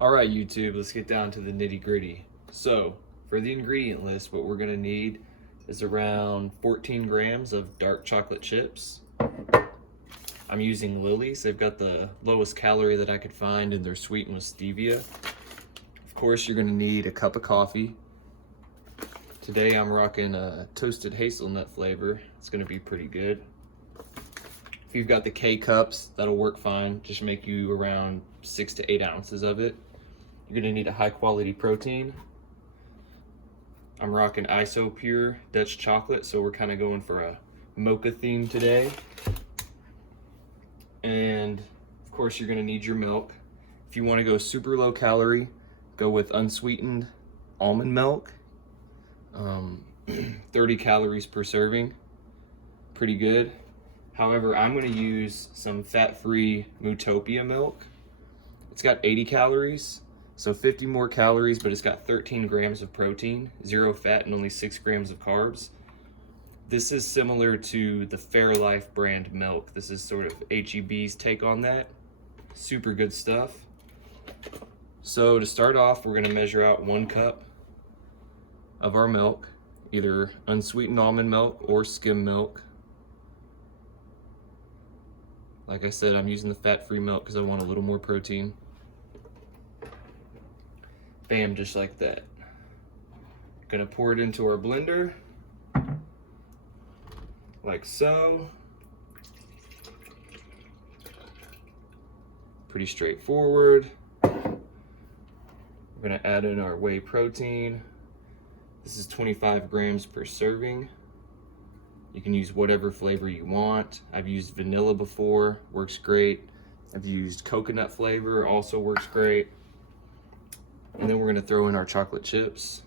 All right, YouTube, let's get down to the nitty gritty. So for the ingredient list, what we're gonna need is around 14 grams of dark chocolate chips. I'm using Lily's. They've got the lowest calorie that I could find, and they're sweetened with stevia. Of course, you're gonna need a cup of coffee. Today I'm rocking a toasted hazelnut flavor. It's gonna be pretty good. If you've got the K cups, that'll work fine. Just make you around 6 to 8 ounces of it. You're gonna need a high quality protein. I'm rocking ISO Pure Dutch chocolate, so we're kind of going for a mocha theme today. And of course, you're gonna need your milk. If you wanna go super low calorie, go with unsweetened almond milk. 30 calories per serving, pretty good. However, I'm gonna use some fat-free Mootopia milk. It's got 80 calories, so 50 more calories, but it's got 13 grams of protein, 0 fat, and only 6 grams of carbs. This is similar to the Fairlife brand milk. This is sort of HEB's take on that. Super good stuff. So to start off, we're gonna measure out 1 cup of our milk, either unsweetened almond milk or skim milk. Like I said, I'm using the fat-free milk because I want a little more protein. Bam, just like that. Gonna pour it into our blender, like so. Pretty straightforward. We're gonna add in our whey protein. This is 25 grams per serving. You can use whatever flavor you want. I've used vanilla before, works great. I've used coconut flavor, also works great. And then we're gonna throw in our chocolate chips.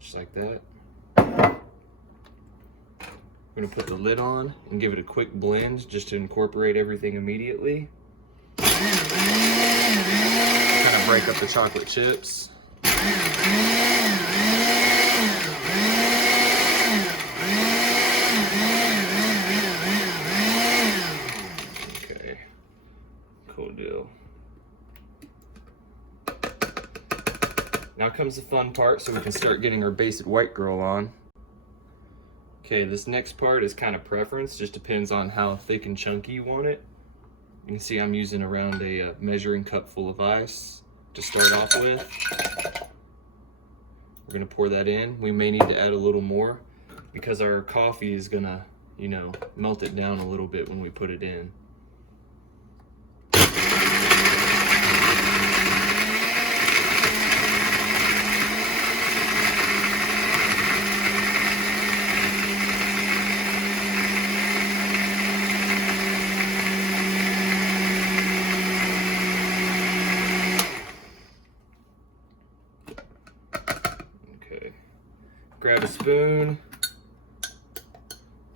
Just like that. I'm gonna put the lid on and give it a quick blend just to incorporate everything immediately. Kind of break up the chocolate chips. Okay, cool deal. Now comes the fun part, so we can start getting our basic white girl on. Okay, this next part is kind of preference, just depends on how thick and chunky you want it. You can see I'm using around a measuring cup full of ice to start off with. We're gonna pour that in. We may need to add a little more because our coffee is gonna, melt it down a little bit when we put it in. Grab a spoon,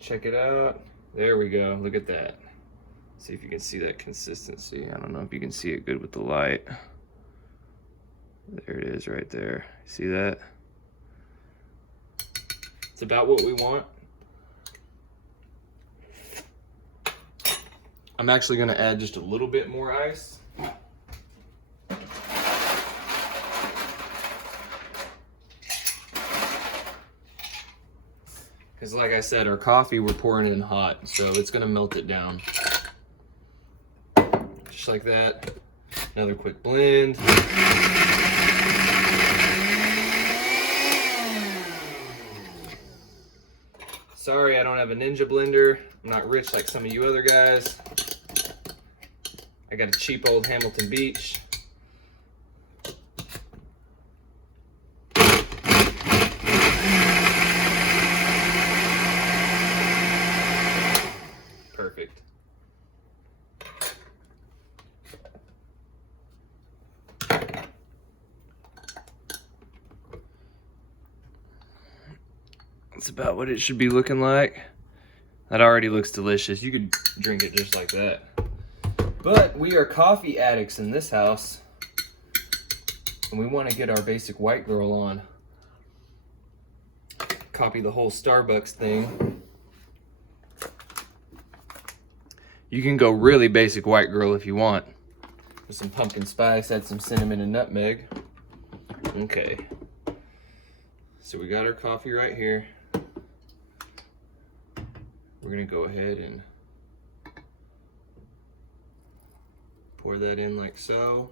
check it out. There we go, look at that. See if you can see that consistency. I don't know if you can see it good with the light. There it is right there. See that? It's about what we want. I'm actually gonna add just a little bit more ice. Because like I said, our coffee we're pouring in hot, so it's gonna melt it down. Just like that. Another quick blend. Sorry, I don't have a Ninja blender. I'm not rich like some of you other guys. I got a cheap old Hamilton Beach. Perfect. That's about what it should be looking like. That already looks delicious. You could drink it just like that. But we are coffee addicts in this house, and we want to get our basic white girl on. Copy the whole Starbucks thing. You can go really basic white girl if you want. With some pumpkin spice, add some cinnamon and nutmeg. Okay. So we got our coffee right here. We're gonna go ahead and pour that in like so.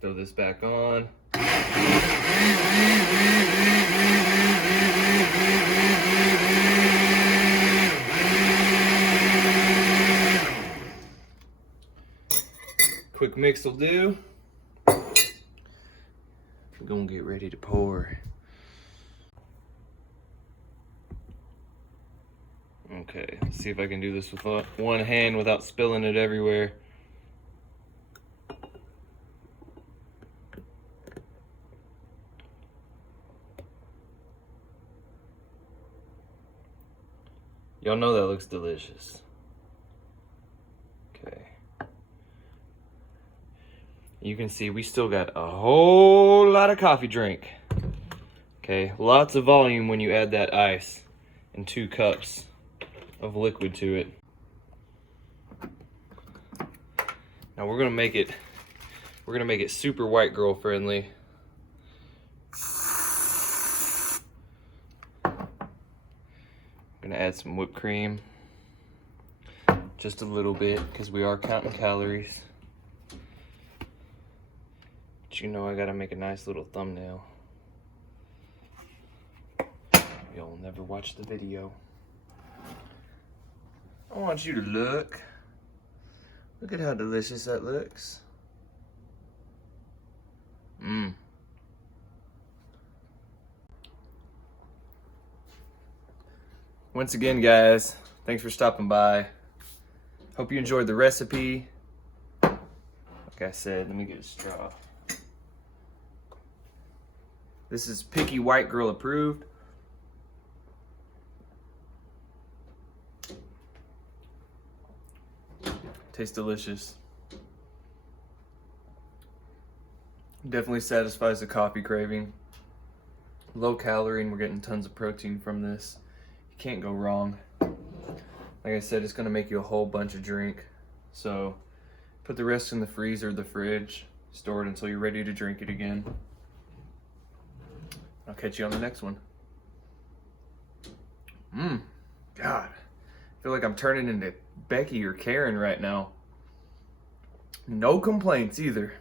Throw this back on. Quick mix will do. We're gonna get ready to pour. Okay, let's see if I can do this with one hand without spilling it everywhere. Y'all know that looks delicious. Okay. You can see we still got a whole lot of coffee drink. Okay, lots of volume when you add that ice and 2 cups of liquid to it. Now we're gonna make it super white girl friendly. Gonna add some whipped cream, just a little bit, because we are counting calories. But you know I gotta make a nice little thumbnail. You'll never watch the video. I want you to look. Look at how delicious that looks. Mmm. Once again, guys, thanks for stopping by. Hope you enjoyed the recipe. Like I said, let me get a straw. This is Picky White Girl approved. Tastes delicious. Definitely satisfies the coffee craving. Low calorie, and we're getting tons of protein from this. Can't go wrong. Like I said, it's gonna make you a whole bunch of drink. So put the rest in the freezer or the fridge, store it until you're ready to drink it again. I'll catch you on the next one. God, I feel like I'm turning into Becky or Karen right now. No complaints either.